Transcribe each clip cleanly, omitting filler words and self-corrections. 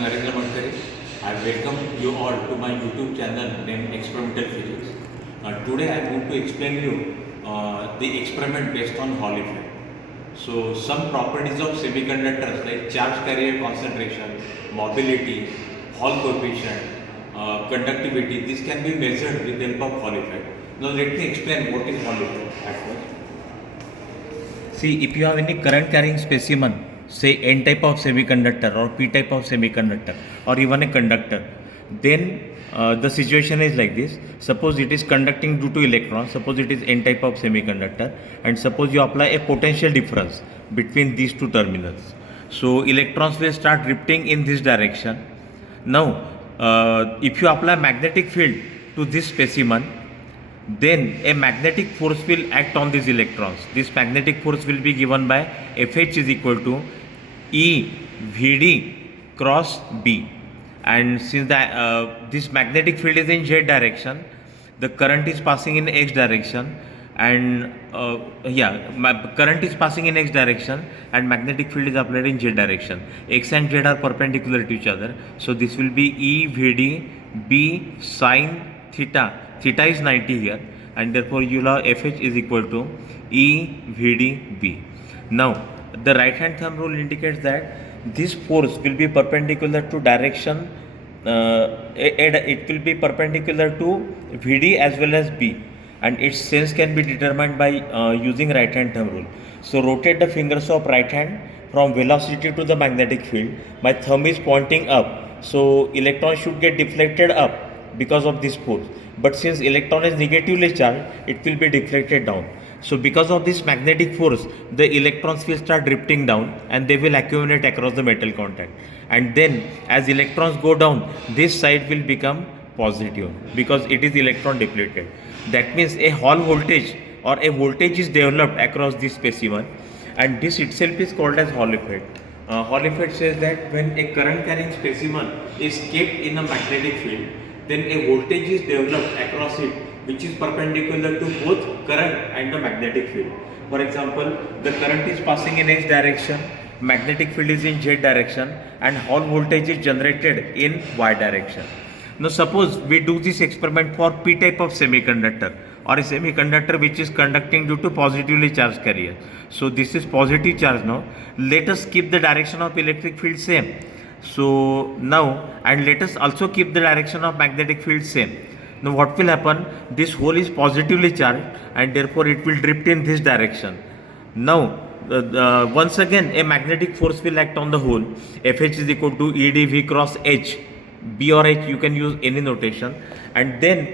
Narendra Mankare. I welcome you all to my YouTube channel named Experimental Physics. Today I am going to explain you the experiment based on Hall effect. So some properties of semiconductors like charge carrier concentration, mobility, Hall coefficient, conductivity, this can be measured with the help of Hall effect. Now let me explain what is Hall effect at first. See, if you have any current carrying specimen, say N type of semiconductor or P type of semiconductor or even a conductor, then the situation is like this. Suppose it is conducting due to electrons, suppose it is N type of semiconductor, and suppose you apply a potential difference between these two terminals. So electrons will start drifting in this direction. Now, if you apply magnetic field to this specimen, then a magnetic force will act on these electrons. This magnetic force will be given by Fh is equal to E Vd cross B. And since this magnetic field is in Z direction, the current is passing in X direction, and current is passing in X direction and magnetic field is applied in Z direction. X and Z are perpendicular to each other, so this will be E Vd B sine theta. Theta is 90 here, and therefore you will have Fh is equal to E Vd B. Now the right hand thumb rule indicates that this force will be perpendicular to direction, it will be perpendicular to Vd as well as B, and its sense can be determined by using right hand thumb rule. So rotate the fingers of right hand from velocity to the magnetic field. My thumb is pointing up, so electron should get deflected up because of this force, but since electron is negatively charged, it will be deflected down. So because of this magnetic force, the electrons will start drifting down and they will accumulate across the metal contact, and then as electrons go down, this side will become positive because it is electron depleted. That means a Hall voltage or a voltage is developed across this specimen, and this itself is called as Hall effect. Hall effect says that when a current carrying specimen is kept in a magnetic field, then a voltage is developed across it which is perpendicular to both current and the magnetic field. For example, the current is passing in X direction, magnetic field is in Z direction, and Hall voltage is generated in Y direction. Now suppose we do this experiment for P type of semiconductor, or a semiconductor which is conducting due to positively charged carrier. So this is positive charge now. Let us keep the direction of electric field same. So now, and let us also keep the direction of magnetic field same. Now what will happen? This hole is positively charged and therefore it will drift in this direction. Now once again a magnetic force will act on the hole. Fh is equal to EdV cross H. B or H, you can use any notation, and then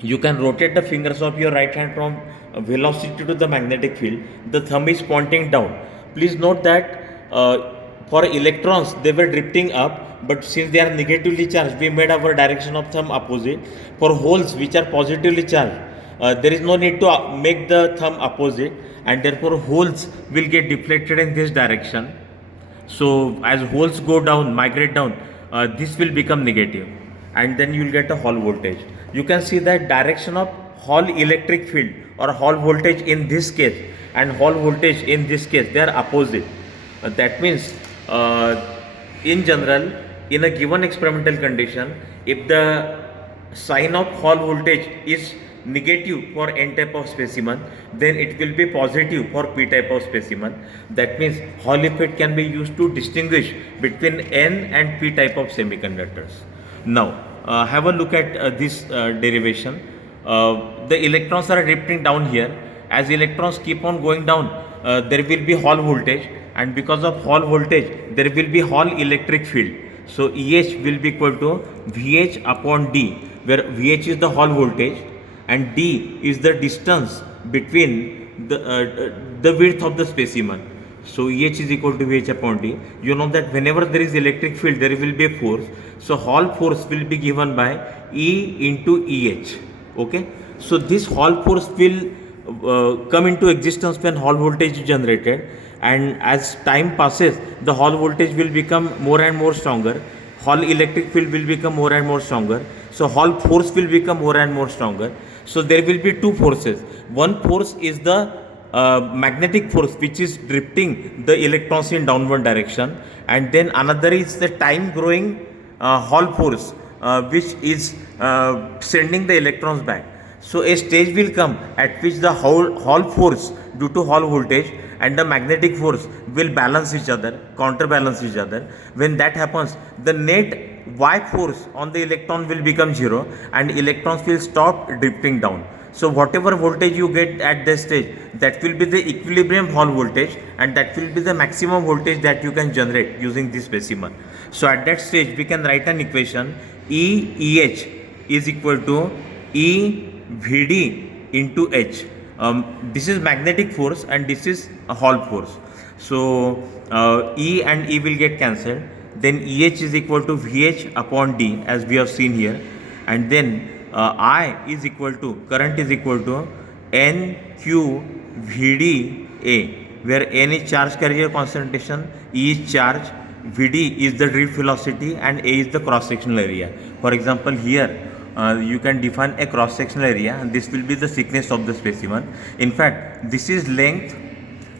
you can rotate the fingers of your right hand from velocity to the magnetic field. The thumb is pointing down. Please note that for electrons they were drifting up, but since they are negatively charged, we made our direction of thumb opposite. For holes which are positively charged, there is no need to make the thumb opposite, and therefore holes will get deflected in this direction. So as holes go down, migrate down, this will become negative, and then you will get a Hall voltage. You can see that direction of Hall electric field or Hall voltage in this case and Hall voltage in this case, they are opposite. That means in general, in a given experimental condition, if the sign of Hall voltage is negative for N type of specimen, then it will be positive for P type of specimen. That means Hall effect can be used to distinguish between N and P type of semiconductors. Now have a look at this derivation. The electrons are drifting down here. As electrons keep on going down, there will be Hall voltage, and because of Hall voltage there will be Hall electric field. So EH will be equal to VH upon D, where VH is the Hall voltage and D is the distance between the width of the specimen. So EH is equal to VH upon D. You know that whenever there is electric field, there will be a force. So Hall force will be given by E into EH. Okay. So this Hall force will come into existence when Hall voltage is generated, and as time passes, the Hall voltage will become more and more stronger. Hall electric field will become more and more stronger. So Hall force will become more and more stronger. So there will be two forces. One force is the magnetic force which is drifting the electrons in downward direction, and then another is the time growing Hall force which is sending the electrons back. So a stage will come at which the Hall force due to Hall voltage and the magnetic force will balance each other, counterbalance each other. When that happens, the net Y force on the electron will become zero and electrons will stop drifting down. So whatever voltage you get at this stage, that will be the equilibrium Hall voltage, and that will be the maximum voltage that you can generate using this specimen. So at that stage we can write an equation EH is equal to E Vd into H. This is magnetic force and this is a Hall force. So E and E will get cancelled. Then EH is equal to VH upon D as we have seen here, and then I is equal to, current is equal to NQ VDA, where N is charge carrier concentration, E is charge, Vd is the drift velocity, and A is the cross sectional area. For example, here you can define a cross sectional area, and this will be the thickness of the specimen. In fact, this is length,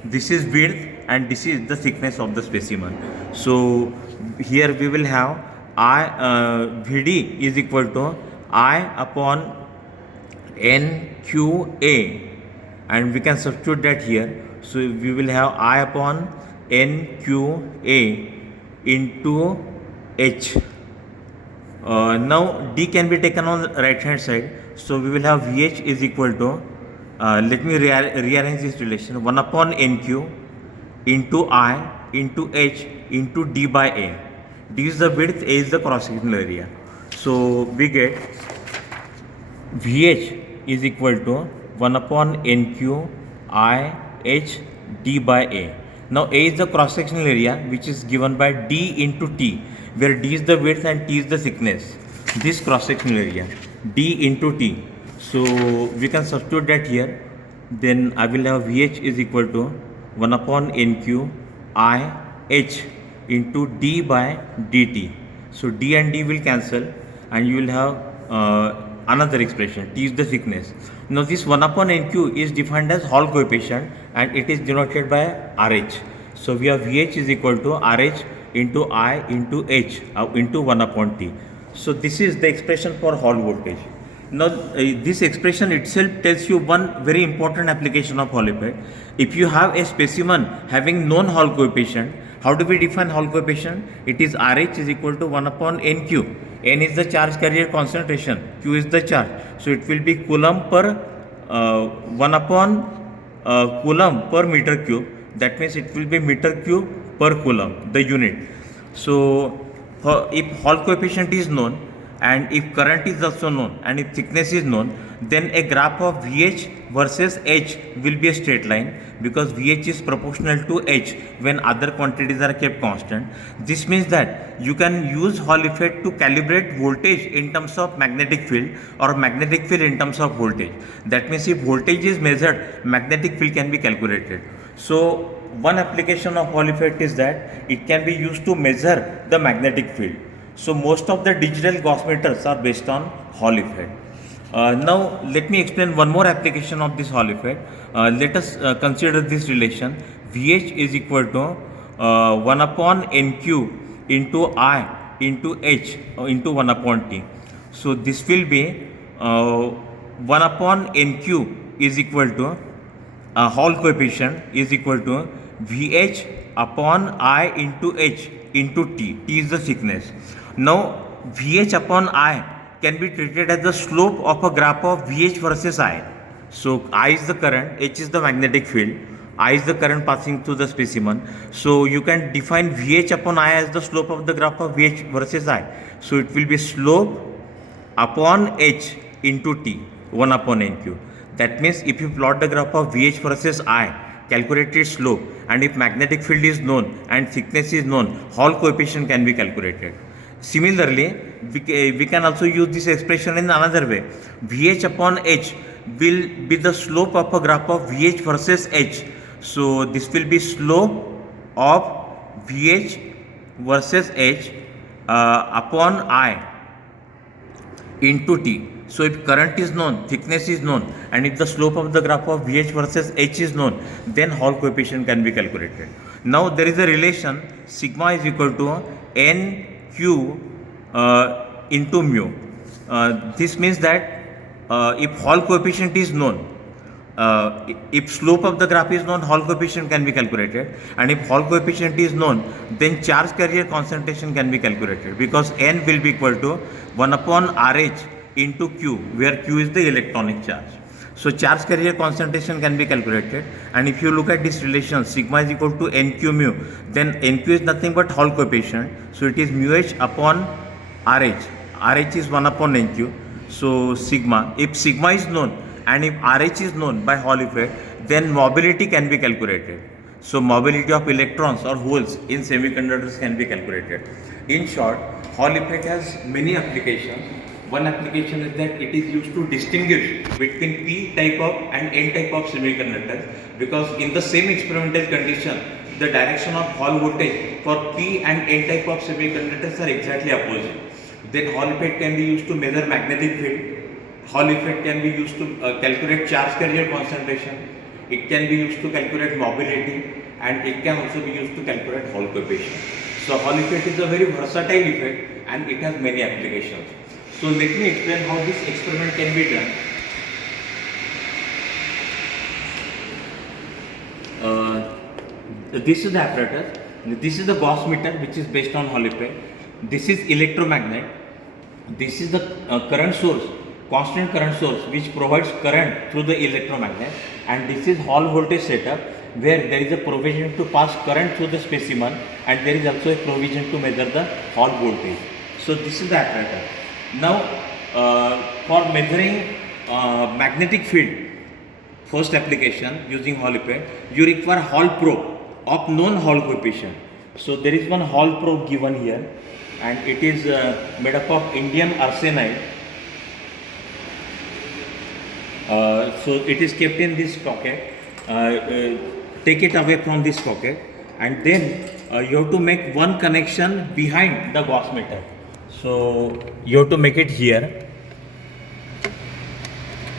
this is width, and this is the thickness of the specimen. So here we will have Vd is equal to I upon NQA, and we can substitute that here. So we will have I upon NQA into H. Now D can be taken on the right hand side, so we will have VH is equal to, let me rearrange this relation, 1 upon NQ into I into H into D by A. D is the width, A is the cross sectional area. So we get VH is equal to 1 upon NQ I H D by A. Now A is the cross sectional area which is given by D into T, where D is the width and T is the thickness. This cross sectional area D into T. So we can substitute that here. Then I will have VH is equal to 1 upon NQ I H into D by dt. So D and D will cancel, and you will have another expression, T is the thickness. Now this 1 upon NQ is defined as Hall coefficient, and it is denoted by RH. So we have VH is equal to RH into I into H into 1 upon T. So this is the expression for Hall voltage. Now this expression itself tells you one very important application of Hall effect. If you have a specimen having known Hall coefficient, how do we define Hall coefficient? It is RH is equal to 1 upon NQ. N is the charge carrier concentration, Q is the charge. So it will be Coulomb per 1 upon Coulomb per meter cube. That means it will be meter cube per Coulomb, the unit. So if Hall coefficient is known, and if current is also known, and if thickness is known, then a graph of VH versus H will be a straight line, because VH is proportional to H when other quantities are kept constant. This means that you can use Hall effect to calibrate voltage in terms of magnetic field, or magnetic field in terms of voltage. That means if voltage is measured, magnetic field can be calculated. So one application of Hall effect is that it can be used to measure the magnetic field. So most of the digital Gauss meters are based on Hall effect. Now let me explain one more application of this Hall effect. Let us consider this relation. VH is equal to 1 upon NQ into I into H into 1 upon T. So this will be 1 upon NQ is equal to Hall coefficient is equal to VH upon I into H into T. T is the thickness. Now VH upon I can be treated as the slope of a graph of VH versus I. So I is the current, H is the magnetic field, I is the current passing through the specimen. So you can define VH upon I as the slope of the graph of VH versus I. So it will be slope upon H into T, 1 upon NQ. That means if you plot the graph of VH versus I, calculate its slope, and if magnetic field is known and thickness is known, Hall coefficient can be calculated. Similarly, we can also use this expression in another way. VH upon H will be the slope of a graph of VH versus H. So this will be slope of VH versus H upon I into T. So if current is known, thickness is known, and if the slope of the graph of VH versus H is known, then Hall coefficient can be calculated. Now there is a relation sigma is equal to NQ into mu. This means that if Hall coefficient is known, if slope of the graph is known, Hall coefficient can be calculated, and if Hall coefficient is known, then charge carrier concentration can be calculated, because N will be equal to 1 upon RH into Q, where Q is the electronic charge. So charge carrier concentration can be calculated, and if you look at this relation sigma is equal to NQ mu, then NQ is nothing but Hall coefficient, so it is mu H upon RH. RH is 1 upon NQ, so sigma, if sigma is known and if RH is known by Hall effect, then mobility can be calculated. So mobility of electrons or holes in semiconductors can be calculated. In short, Hall effect has many applications. One application is that it is used to distinguish between P type of and N type of semiconductors, because in the same experimental condition, the direction of Hall voltage for P and N type of semiconductors are exactly opposite. Then Hall effect can be used to measure magnetic field. Hall effect can be used to calculate charge carrier concentration. It can be used to calculate mobility, and it can also be used to calculate Hall coefficient. So Hall effect is a very versatile effect, and it has many applications. So let me explain how this experiment can be done. This is the apparatus. This is the Gauss meter, which is based on Hall effect. This is electromagnet. This is the current source, constant current source, which provides current through the electromagnet, and this is Hall voltage setup, where there is a provision to pass current through the specimen, and there is also a provision to measure the Hall voltage. So this is the apparatus. Now for measuring magnetic field, first application using Hall effect, you require Hall probe of known Hall coefficient. So there is one Hall probe given here, and it is made up of indium arsenide. So it is kept in this pocket. Take it away from this pocket, and then you have to make one connection behind the Gauss meter. So you have to make it here,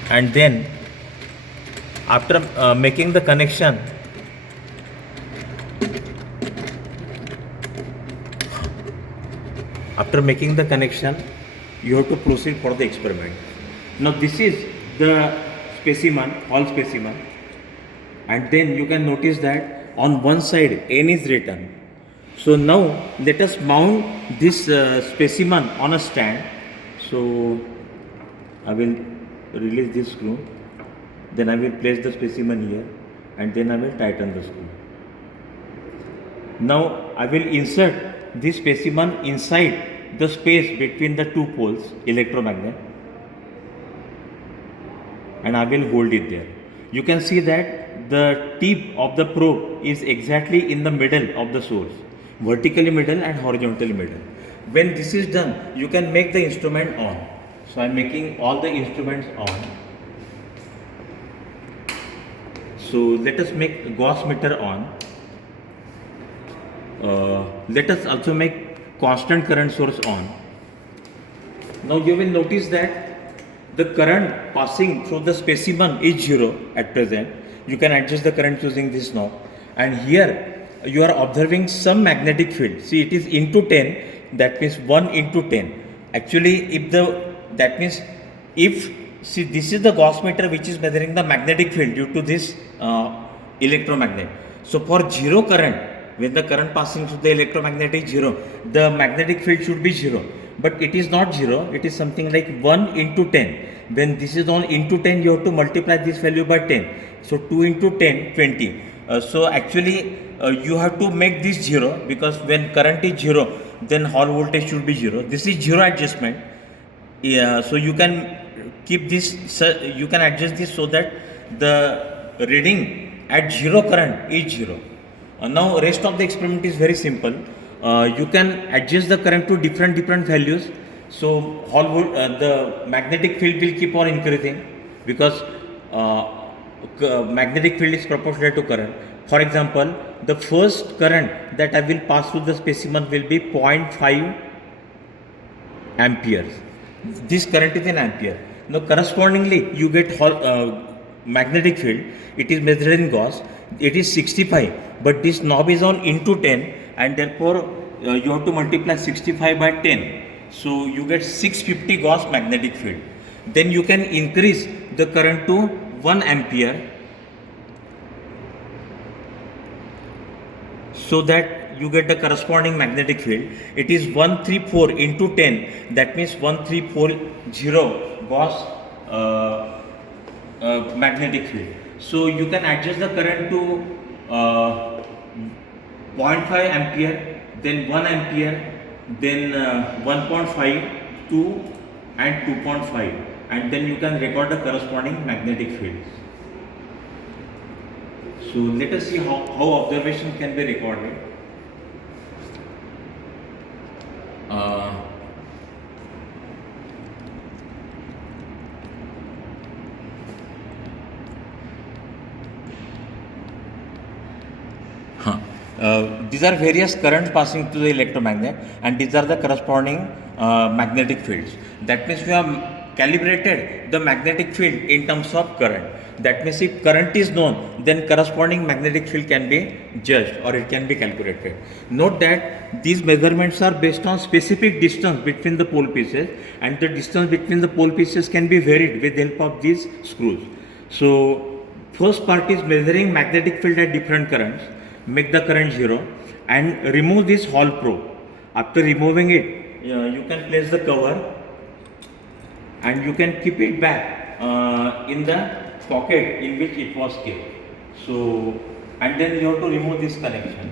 and then after making the connection, you have to proceed for the experiment. Now this is the specimen, Hall specimen, and then you can notice that on one side N is written. So now let us mount this specimen on a stand. So I will release this screw, then I will place the specimen here, and then I will tighten the screw. Now I will insert this specimen inside the space between the two poles, electromagnet, and I will hold it there. You can see that the tip of the probe is exactly in the middle of the source, vertically middle and horizontally middle. When this is done, you can make the instrument on. So I am making all the instruments on. So let us make Gauss meter on. Let us also make constant current source on. Now you will notice that the current passing through the specimen is 0 at present. You can adjust the current using this knob, and here you are observing some magnetic field. See, it is into 10, that means 1 into 10. Actually, see, this is the Gauss meter which is measuring the magnetic field due to this electromagnet. So for 0 current, when the current passing through the electromagnet is 0, the magnetic field should be 0. But it is not 0, it is something like 1 into 10. When this is on into 10, you have to multiply this value by 10. So 2 into 10, 20. So actually you have to make this 0, because when current is 0, then Hall voltage should be 0. This is 0 adjustment. So you can keep this, you can adjust this so that the reading at 0 current is 0. Now rest of the experiment is very simple. You can adjust the current to different values. So the magnetic field will keep on increasing, because magnetic field is proportional to current. For example, the first current that I will pass through the specimen will be 0.5 amperes. This current is in ampere. Now correspondingly you get magnetic field. It is measured in Gauss. It is 65, but this knob is on into 10, and therefore you have to multiply 65 by 10. So you get 650 Gauss magnetic field. Then you can increase the current to 1 ampere, so that you get the corresponding magnetic field. It is 134 into 10, that means 1340 Gauss magnetic field. So you can adjust the current to 0.5 ampere, then 1 ampere, then 1.5, 2 and 2.5, and then you can record the corresponding magnetic fields. So let us see how observation can be recorded. These are various currents passing through the electromagnet, and these are the corresponding magnetic fields. That means we have calibrated the magnetic field in terms of current. That means if current is known, then corresponding magnetic field can be judged or it can be calculated. Note that these measurements are based on specific distance between the pole pieces, and the distance between the pole pieces can be varied with the help of these screws. So first part is measuring magnetic field at different currents, make the current 0 and remove this Hall probe. After removing it, you can place the cover and you can keep it back in the pocket in which it was kept. So, and then you have to remove this connection.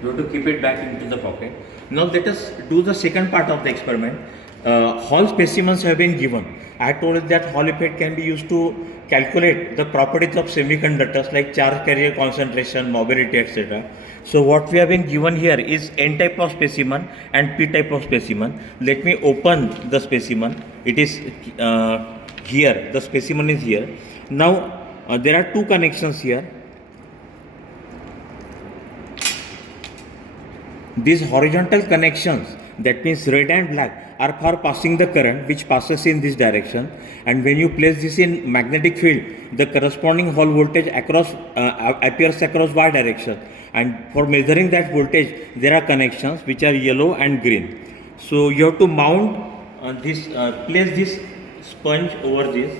You have to keep it back into the pocket. Now let us do the second part of the experiment. Hall specimens have been given. I told you that Hall effect can be used to calculate the properties of semiconductors like charge carrier concentration, mobility, etc. So what we have been given here is N type of specimen and P type of specimen. Let me open the specimen. It is here. The specimen is here. Now there are two connections here. These horizontal connections, that means red and black, are for passing the current which passes in this direction, and when you place this in magnetic field, the corresponding Hall voltage across appears across y direction, and for measuring that voltage there are connections which are yellow and green. So you have to mount place this sponge over this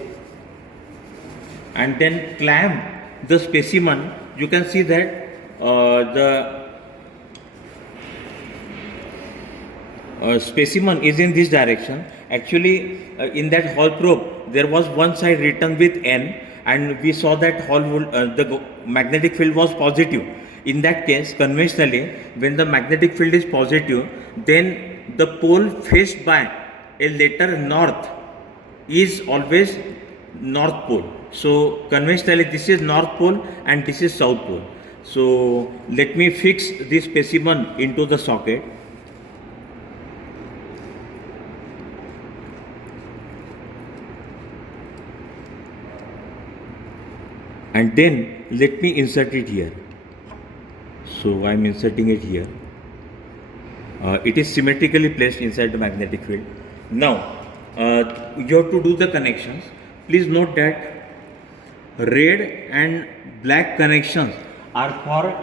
and then clamp the specimen. You can see that the specimen is in this direction. Actually in that Hall probe there was one side written with N, and we saw that the magnetic field was positive. In that case, conventionally, when the magnetic field is positive, then the pole faced by a letter north is always north pole. So conventionally this is north pole and this is south pole. So let me fix this specimen into the socket. And then let me insert it here. So I am inserting it here. It is symmetrically placed inside the magnetic field. Now you have to do the connections. Please note that red and black connections are for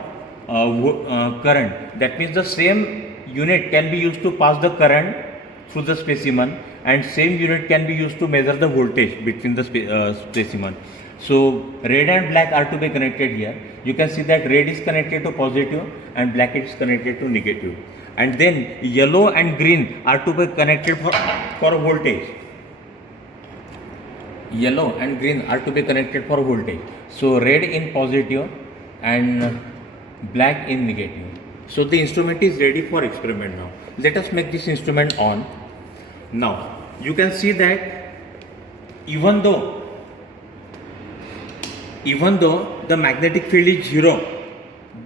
current. That means the same unit can be used to pass the current through the specimen, and same unit can be used to measure the voltage between the specimen. So red and black are to be connected here. You can see that red is connected to positive and black is connected to negative. And then yellow and green are to be connected for voltage. Yellow and green are to be connected for voltage. So red in positive and black in negative. So the instrument is ready for experiment now. Let us make this instrument on. Now you can see that even though the magnetic field is 0,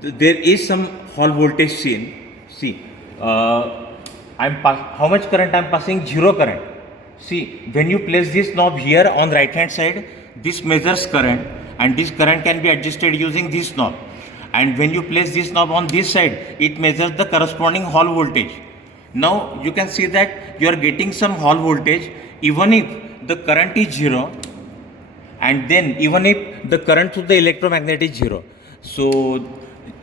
there is some Hall voltage seen. See, how much current I am passing? 0 current. See, when you place this knob here on right hand side, this measures current, and this current can be adjusted using this knob. And when you place this knob on this side, it measures the corresponding hall voltage. Now you can see that you are getting some hall voltage even if the current is 0, and then even if the current through the electromagnet is 0. So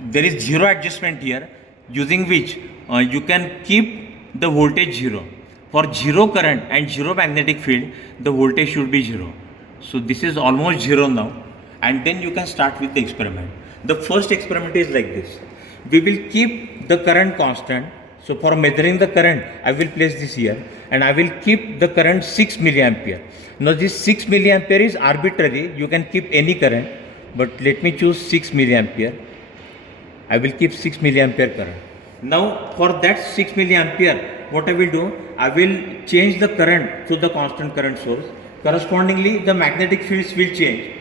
there is 0 adjustment here, using which you can keep the voltage 0. For 0 current and 0 magnetic field, the voltage should be 0. So this is almost 0 now, and then you can start with the experiment. The first experiment is like this. We will keep the current constant. So for measuring the current, I will place this here, and I will keep the current 6 milliampere. Now this 6 milliampere is arbitrary. You can keep any current, but let me choose 6 milliampere. I will keep 6 milliampere current. Now for that 6 milliampere, what I will do, I will change the current to the constant current source. Correspondingly, the magnetic fields will change.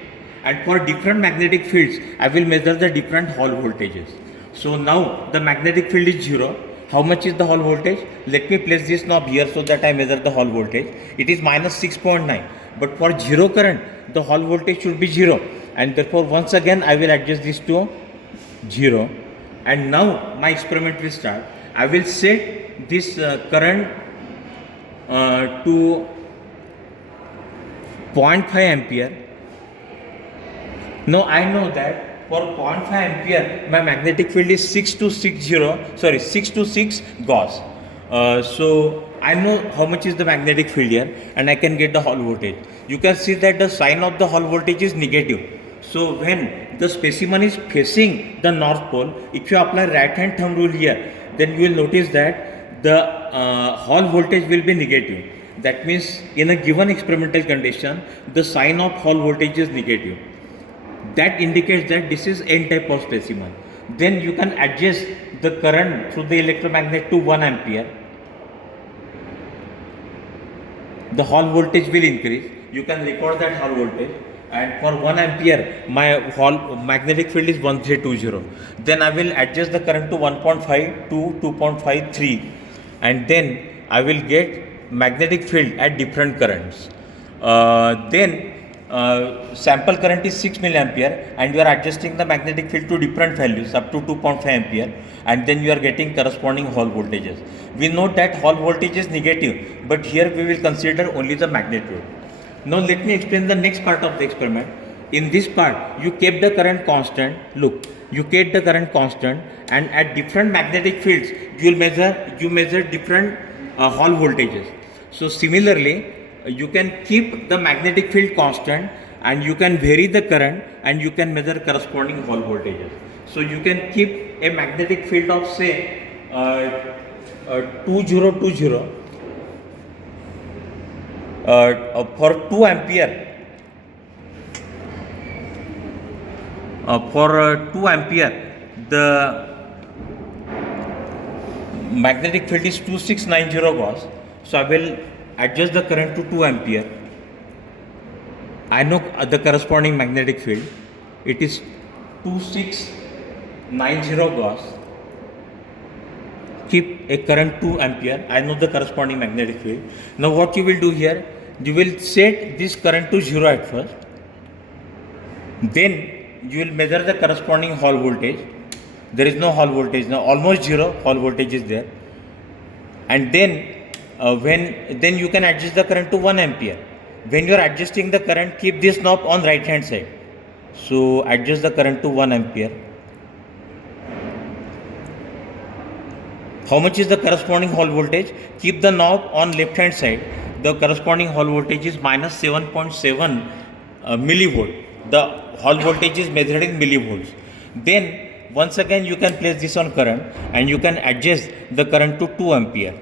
And for different magnetic fields, I will measure the different hall voltages. So now the magnetic field is 0. How much is the hall voltage? Let me place this knob here so that I measure the hall voltage. It is minus 6.9. But for 0 current, the hall voltage should be 0. And therefore, once again, I will adjust this to 0. And now my experiment will start. I will set this current to 0.5 ampere. Now I know that for 0.5 ampere, my magnetic field is 6 to 6 Gauss. So I know how much is the magnetic field here, and I can get the hall voltage. You can see that the sign of the hall voltage is negative. So when the specimen is facing the north pole, if you apply right hand thumb rule here, then you will notice that the hall voltage will be negative. That means in a given experimental condition, the sign of hall voltage is negative. That indicates that this is N type of specimen. Then you can adjust the current through the electromagnet to 1 ampere. The hall voltage will increase. You can record that hall voltage. And for 1 ampere, my hall magnetic field is 1320. Then I will adjust the current to 1.5 to 2.53, and then I will get magnetic field at different currents. Sample current is 6 milliampere, and you are adjusting the magnetic field to different values up to 2.5 ampere, and then you are getting corresponding hall voltages. We know that hall voltage is negative, but here we will consider only the magnitude. Now let me explain the next part of the experiment. In this part, you kept the current constant. Look, you kept the current constant, and at different magnetic fields, you measure different hall voltages. So similarly, you can keep the magnetic field constant, and you can vary the current, and you can measure corresponding hall voltages. So you can keep a magnetic field of say 2020 for 2 ampere. For 2 ampere, the magnetic field is 2690 Gauss. So I will adjust the current to 2 ampere. I know the corresponding magnetic field. It is 2690 Gauss. Keep a current 2 ampere. I know the corresponding magnetic field. Now what you will do here, you will set this current to 0 at first. Then you will measure the corresponding hall voltage. There is no hall voltage now, almost 0 hall voltage is there. And then then you can adjust the current to 1 ampere. When you are adjusting the current, keep this knob on right hand side. So adjust the current to 1 ampere. How much is the corresponding hall voltage? Keep the knob on left hand side. The corresponding hall voltage is minus 7.7 millivolt. The hall voltage is measured in millivolts. Then once again you can place this on current, and you can adjust the current to 2 ampere.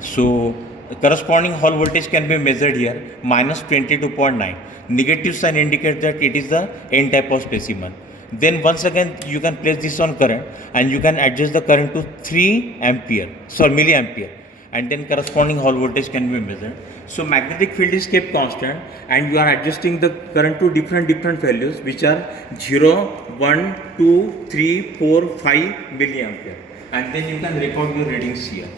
So the corresponding hall voltage can be measured here, minus 22.9. Negative sign indicates that it is the N type of specimen. Then once again you can place this on current, and you can adjust the current to 3 milliampere, and then corresponding hall voltage can be measured. So magnetic field is kept constant, and you are adjusting the current to different values, which are 0, 1, 2, 3, 4, 5 milliampere, and then you can record your readings here.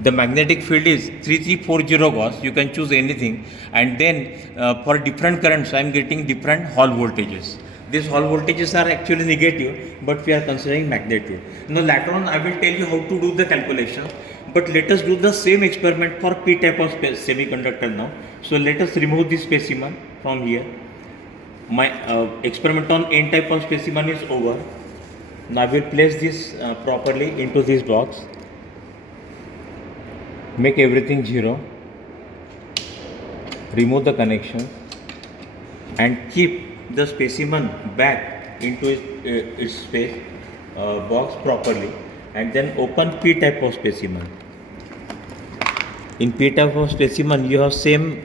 The magnetic field is 3340 Gauss. You can choose anything, and then for different currents I am getting different Hall voltages. These Hall voltages are actually negative, but we are considering magnitude. Now later on I will tell you how to do the calculation, but let us do the same experiment for P type of semiconductor now. So let us remove this specimen from here. My experiment on N type of specimen is over. Now I will place this properly into this box. Make everything 0. Remove the connection and keep the specimen back into its space box properly, and then open P type of specimen. In P type of specimen you have same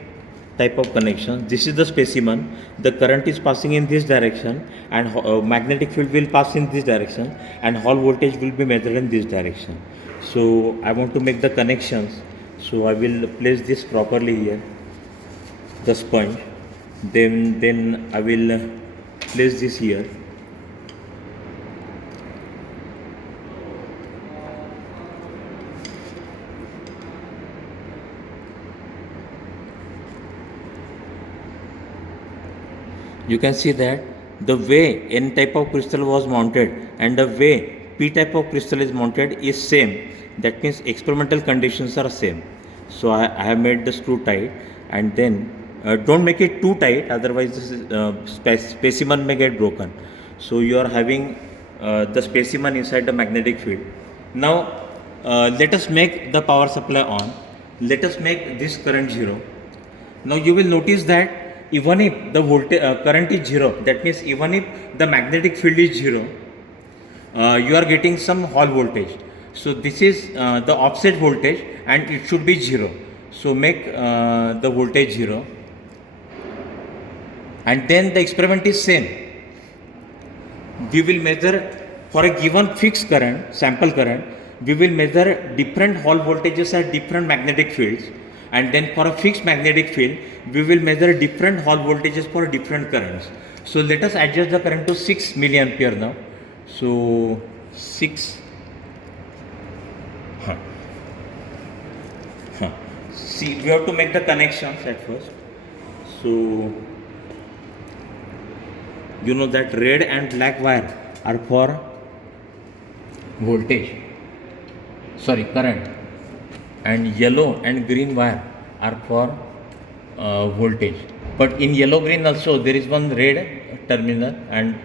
type of connection. This is the specimen, the current is passing in this direction, and magnetic field will pass in this direction, and Hall voltage will be measured in this direction. So I want to make the connections, so I will place this properly here, the sponge, then I will place this here. You can see that the way N type of crystal was mounted and the way P type of crystal is mounted is same. That means experimental conditions are same. So I have made the screw tight, and then don't make it too tight, otherwise this specimen may get broken. So you are having the specimen inside the magnetic field. Now let us make the power supply on. Let us make this current 0. Now you will notice that even if the current is 0, that means even if the magnetic field is 0, you are getting some Hall voltage. So this is the offset voltage, and it should be 0. So make the voltage 0, and then the experiment is same. We will measure for a given fixed current, sample current, we will measure different Hall voltages at different magnetic fields, and then for a fixed magnetic field we will measure different Hall voltages for different currents. So let us adjust the current to 6 milliampere now. So 6 see, we have to make the connections at first. So you know that red and black wire are for voltage, current, and yellow and green wire are for voltage. But in yellow green also there is one red terminal and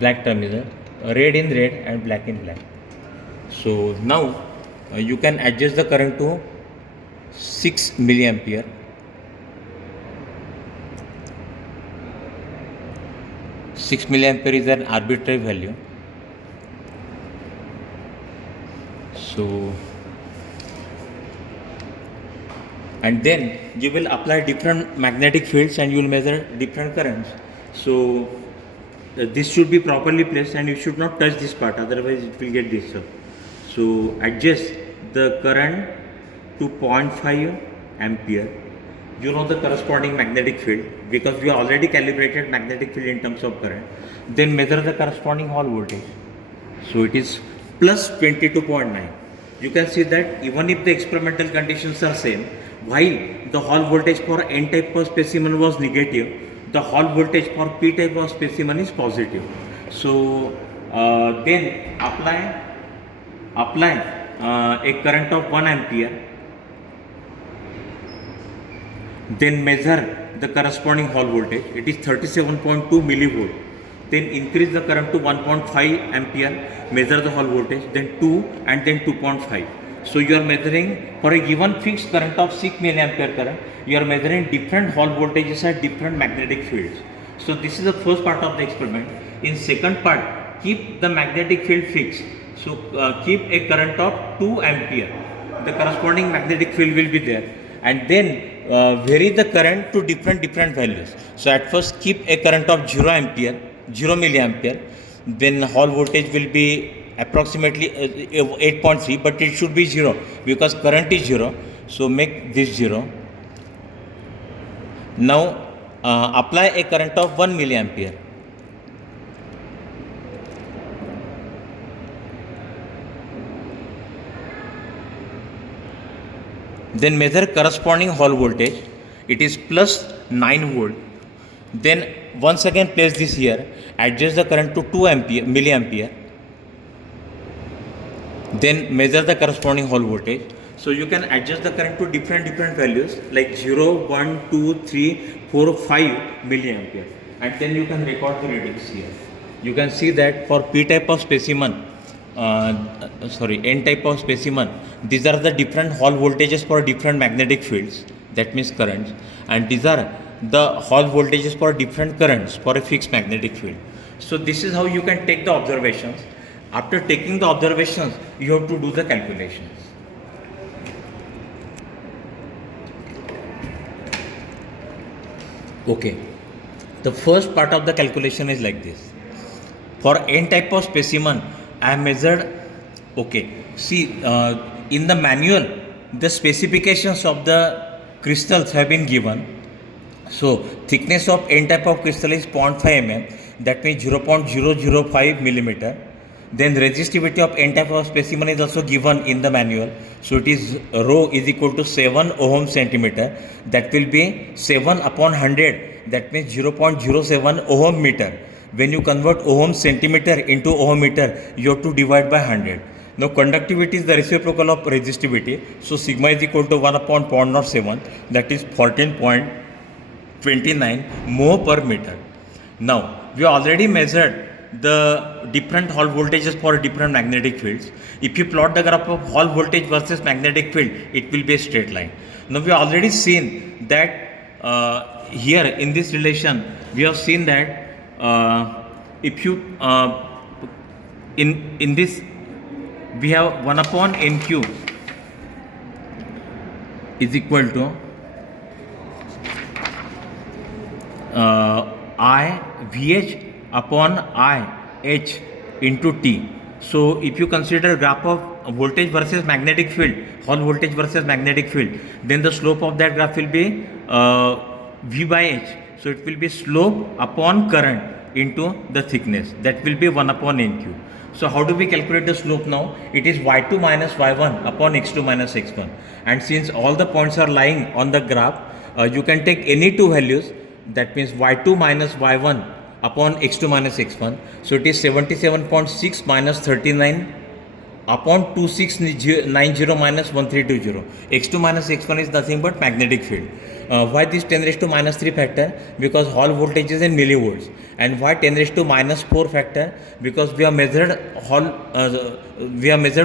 black terminal, red in red and black in black. So now you can adjust the current to 6 milliampere. Six milliampere is an arbitrary value. So and then you will apply different magnetic fields and you will measure different currents. So this should be properly placed, and you should not touch this part, otherwise it will get disturbed. So adjust the current to 0.5 ampere. You know the corresponding magnetic field because we already calibrated magnetic field in terms of current. Then measure the corresponding Hall voltage. So it is plus 22.9. You can see that even if the experimental conditions are same, while the Hall voltage for N type of specimen was negative, the Hall voltage for P type of specimen is positive. So then apply a current of 1 ampere. Then measure the corresponding Hall voltage. It is 37.2 millivolt. Then increase the current to 1.5 ampere. Measure the Hall voltage. Then 2 and then 2.5. So you are measuring for a given fixed current of 6 milliampere current. You are measuring different Hall voltages at different magnetic fields. So this is the first part of the experiment. In second part, keep the magnetic field fixed. So keep a current of 2 ampere. The corresponding magnetic field will be there, and then vary the current to different values. So at first keep a current of 0 milliampere. Then Hall voltage will be approximately 8.3, but it should be 0 because current is 0. So make this 0. Now apply a current of 1 milliampere. Then measure corresponding hall voltage. It is plus 9 volt. Then once again place this here. Adjust the current to 2 milliampere. Then measure the corresponding hall voltage. So you can adjust the current to different values like 0, 1, 2, 3, 4, 5 milliampere, and then you can record the readings here. You can see that for P type of specimen, N type of specimen, these are the different hall voltages for different magnetic fields, that means currents, and these are the hall voltages for different currents for a fixed magnetic field. So this is how you can take the observations. After taking the observations, you have to do the calculations. Okay, the first part of the calculation is like this. For N type of specimen, I have measured, okay, see in the manual, the specifications of the crystals have been given. So, thickness of N type of crystal is 0.5 mm, that means 0.005 millimeter. Then resistivity of N type of specimen is also given in the manual. So it is rho is equal to 7 ohm centimeter. That will be 7 upon 100. That means 0.07 ohm meter. When you convert ohm centimeter into ohm meter, you have to divide by 100. Now conductivity is the reciprocal of resistivity. So sigma is equal to 1 upon 0.07. That is 14.29 mho per meter. Now we already measured the different hall voltages for different magnetic fields. If you plot the graph of hall voltage versus magnetic field, it will be a straight line. Now we have already seen that here in this relation, we have seen that if you in this we have 1 upon NQ is equal to I VH upon I H into T. So if you consider graph of voltage versus magnetic field, hall voltage versus magnetic field, then the slope of that graph will be V by H. So it will be slope upon current into the thickness. That will be 1 upon NQ. So how do we calculate the slope now? It is y2 minus y1 upon x2 minus x1. And since all the points are lying on the graph, you can take any two values. That means y2 minus y1 upon x2 minus x1. So it is 77.6 minus 39 upon 2690 minus 1320. x2 minus x1 is nothing but magnetic field. Why this 10 raised to minus 3 factor? Because hall voltage is in millivolts. And why 10 raised to minus 4 factor? Because we have measured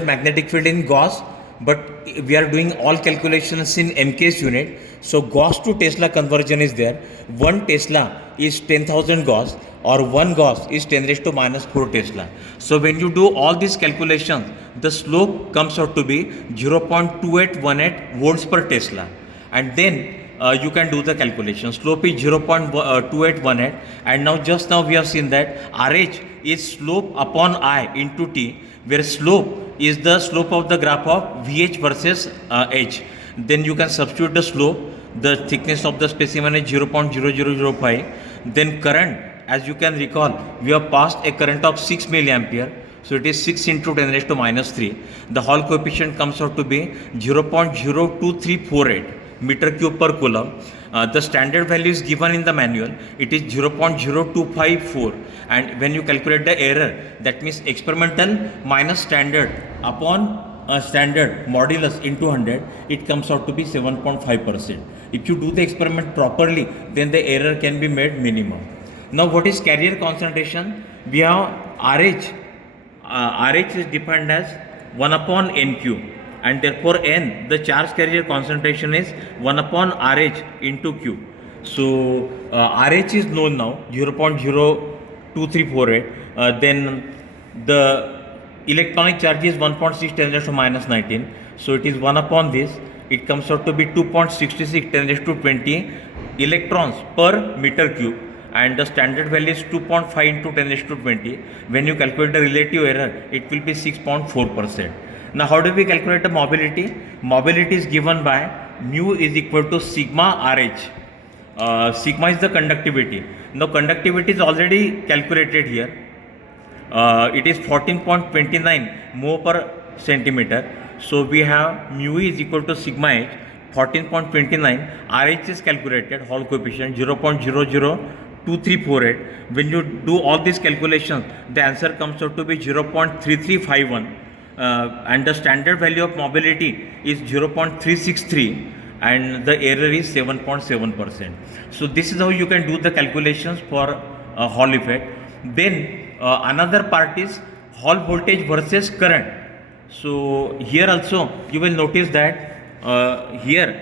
magnetic field in Gauss, but we are doing all calculations in MKS unit. So Gauss to Tesla conversion is there. 1 Tesla is 10,000 Gauss, or 1 Gauss is 10 raised to minus 4 Tesla. So when you do all these calculations, the slope comes out to be 0.2818 volts per Tesla. And then you can do the calculation. Slope is 0.2818, and just now we have seen that RH is slope upon I into T, where slope is the slope of the graph of VH versus H. Then you can substitute the slope. The thickness of the specimen is 0.0005. Then current, as you can recall, we have passed a current of 6 milliampere. So it is 6 into 10 raised to minus 3. The Hall coefficient comes out to be 0.02348 meter cube per coulomb. The standard value is given in the manual. It is 0.0254, and when you calculate the error, that means experimental minus standard upon standard modulus into 100, it comes out to be 7.5%. If you do the experiment properly, then the error can be made minimum. Now what is carrier concentration? We have RH. RH is defined as 1 upon NQ, and therefore N, the charge carrier concentration, is 1 upon RH into Q. So RH is known now, 0.02348. Then the electronic charge is 1.6 10 raised to minus 19. So it is 1 upon this. It comes out to be 2.66 10 raised to 20 electrons per meter cube. And the standard value is 2.5 into 10 raised to 20. When you calculate the relative error, it will be 6.4%. Now how do we calculate the mobility? Mobility is given by mu is equal to sigma RH. Sigma is the conductivity. Now conductivity is already calculated here. It is 14.29 mho per centimeter. So we have mu is equal to sigma h. 14.29, RH is calculated, Hall coefficient 0.002348. When you do all these calculations, the answer comes out to be 0.3351, and the standard value of mobility is 0.363, and the error is 7.7%. So this is how you can do the calculations for Hall effect. Then another part is Hall voltage versus current. So here also you will notice that here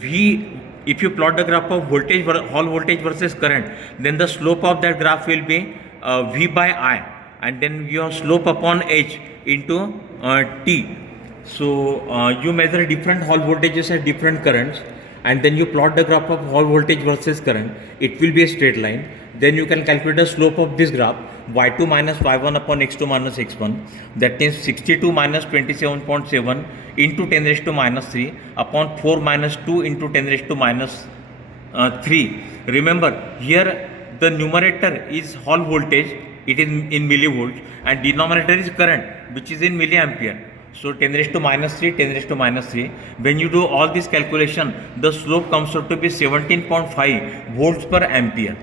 V, if you plot the graph of voltage, Hall voltage versus current, then the slope of that graph will be V by I, and then your slope upon H into T. So you measure different Hall voltages at different currents, and then you plot the graph of Hall voltage versus current. It will be a straight line. Then you can calculate the slope of this graph, y2 minus y1 upon x2 minus x1. That means 62 minus 27.7 into 10 raised to minus 3 upon 4 minus 2 into 10 raised to minus 3. Remember, here the numerator is Hall voltage, it is in millivolts, and denominator is current, which is in milliampere. So 10 raised to minus 3, 10 raised to minus 3. When you do all this calculation, the slope comes out to be 17.5 volts per ampere.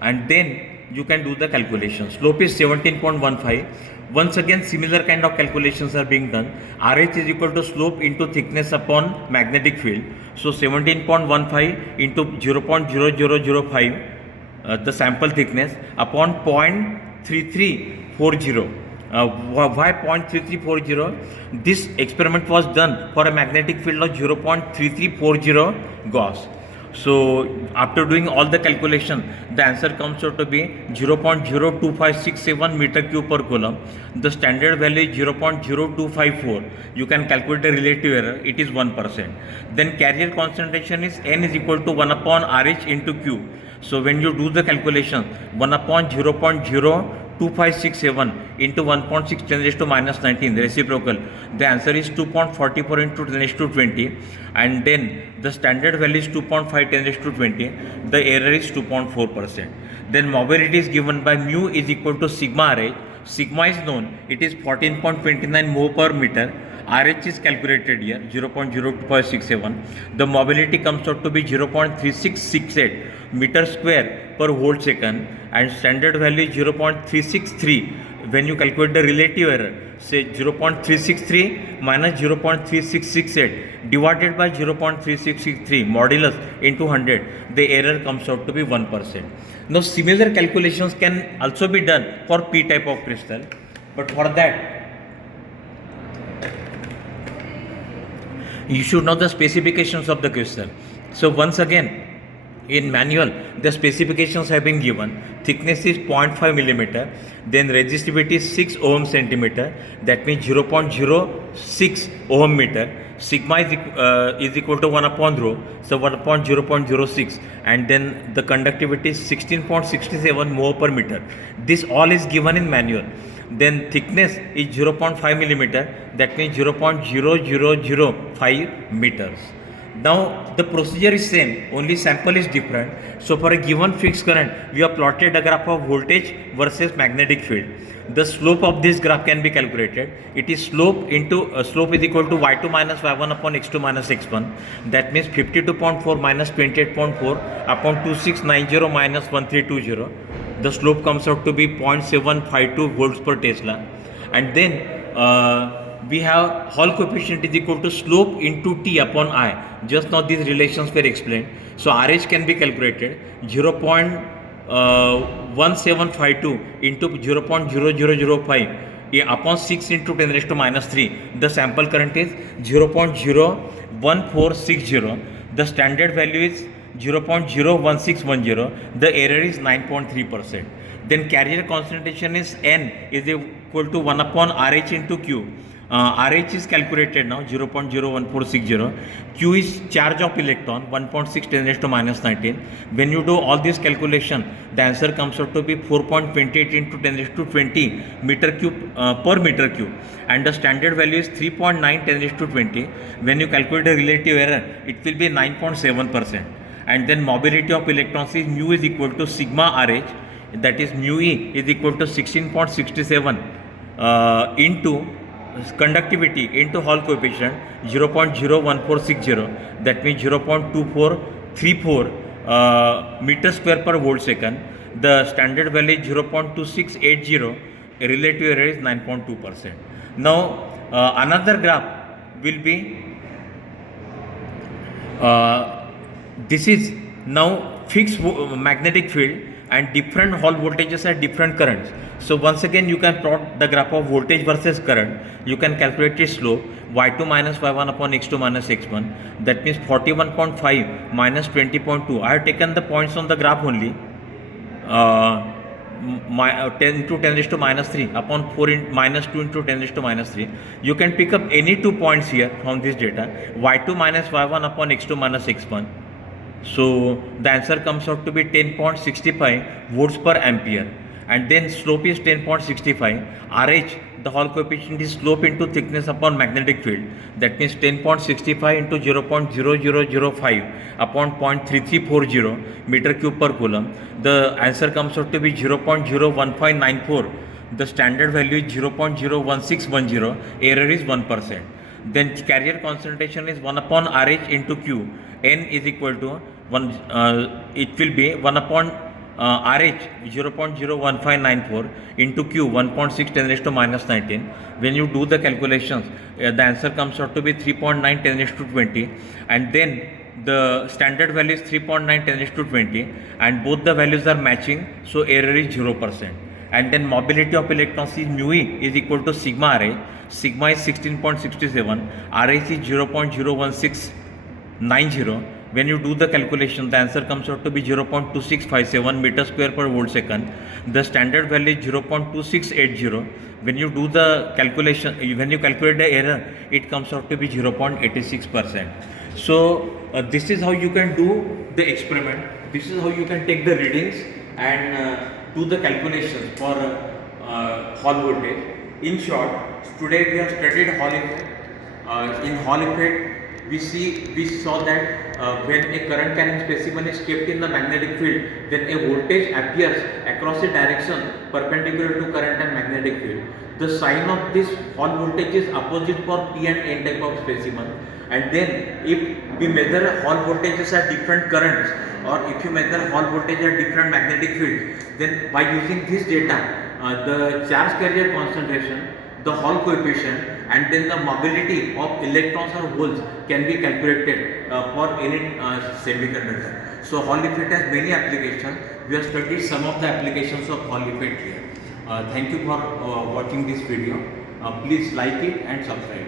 And then you can do the calculation. Slope is 17.15. Once again, similar kind of calculations are being done. RH is equal to slope into thickness upon magnetic field. So 17.15 into 0.0005, the sample thickness, upon 0.3340. Why 0.3340? This experiment was done for a magnetic field of 0.3340 Gauss. So after doing all the calculation, the answer comes out to be 0.02567 meter cube per coulomb. The standard value is 0.0254. You can calculate the relative error, it is 1%. Then carrier concentration is N is equal to 1 upon RH into Q. So when you do the calculation, 1 upon 0.02567 into 1.6 10 raised to minus 19, reciprocal, the answer is 2.44 into 10 raised to 20, and then the standard value is 2.5 10 raised to 20, the error is 2.4%. Then mobility is given by mu is equal to sigma RH. Sigma is known, it is 14.29 mho per meter. RH is calculated here, 0.02567. The mobility comes out to be 0.3668 meter square per volt second, and standard value is 0.363. When you calculate the relative error, say 0.363 minus 0.3668 divided by 0.3663 modulus into 100, the error comes out to be 1%. Now similar calculations can also be done for P type of crystal, but for that you should know the specifications of the crystal. So once again, in manual, the specifications have been given. Thickness is 0.5 millimeter, then resistivity is 6 ohm centimeter, that means 0.06 ohm meter. Sigma is equal to 1 upon rho, so 1 upon 0.06, and then the conductivity is 16.67 mho per meter. This all is given in manual. Then thickness is 0.5 millimeter, that means 0.0005 meters. Now the procedure is same, only sample is different. So for a given fixed current, we have plotted a graph of voltage versus magnetic field. The slope of this graph can be calculated. It is slope into slope is equal to y2 minus y1 upon x2 minus x1. That means 52.4 minus 28.4 upon 2690 minus 1320. The slope comes out to be 0.752 volts per Tesla. And then we have Hall coefficient is equal to slope into T upon I. Just now these relations were explained. So RH can be calculated 0.1752 into 0.0005 upon 6 into 10 raised to minus 3. The sample current is 0.01460. The standard value is 0.01610. The error is 9.3%. Then carrier concentration is N is equal to 1 upon RH into Q. RH is calculated now 0.01460. Q is charge of electron 1.6 10 raised to minus 19. When you do all this calculation, the answer comes out to be 4.28 into 10 raised to 20 meter cube per meter cube, and the standard value is 3.9 10 raised to 20. When you calculate the relative error, it will be 9.7%. And then mobility of electrons is mu is equal to sigma RH, that is mu E is equal to 16.67 into conductivity into Hall coefficient 0.01460, that means 0.2434 meter square per volt second. The standard value is 0.2680, relative error is 9.2%. Now another graph will be this is now fixed magnetic field and different Hall voltages at different currents. So once again you can plot the graph of voltage versus current. You can calculate its slope y2 minus y1 upon x2 minus x1, that means 41.5 minus 20.2. I have taken the points on the graph only. 10 into 10 raised to minus 3 upon 4 in minus 2 into 10 raised to minus 3. You can pick up any 2 points here from this data, y2 minus y1 upon x2 minus x1. So the answer comes out to be 10.65 volts per ampere, and then slope is 10.65. RH, the Hall coefficient, is slope into thickness upon magnetic field, that means 10.65 into 0.0005 upon 0.3340 meter cube per coulomb. The answer comes out to be 0.01594. The standard value is 0.01610, error is 1%. Then carrier concentration is 1 upon RH into Q. N is equal to 1, it will be 1 upon RH 0.01594 into Q 1.6 10 raised to minus 19. When you do the calculations, the answer comes out to be 3.9 10 raised to 20, and then the standard value is 3.9 10 raised to 20, and both the values are matching, so error is 0%. And then mobility of electrons is mu E is equal to sigma RH. Sigma is 16.67, RH is 0.01690. When you do the calculation, the answer comes out to be 0.2657 meter square per volt second. The standard value is 0.2680. When you do the calculation, when you calculate the error, it comes out to be 0.86%. So this is how you can do the experiment. This is how you can take the readings and do the calculations for Hall voltage. In short, today we have studied Hall effect. In Hall effect, we saw that when a current carrying specimen is kept in the magnetic field, then a voltage appears across a direction perpendicular to current and magnetic field. The sign of this Hall voltage is opposite for P and N type of specimen. And then if we measure Hall voltages at different currents, or if you measure Hall voltage at different magnetic field, then by using this data, the charge carrier concentration, the Hall coefficient, and then the mobility of electrons or holes can be calculated for any semiconductor. So Hall effect has many applications. We have studied some of the applications of Hall effect here. Thank you for watching this video. Please like it and subscribe.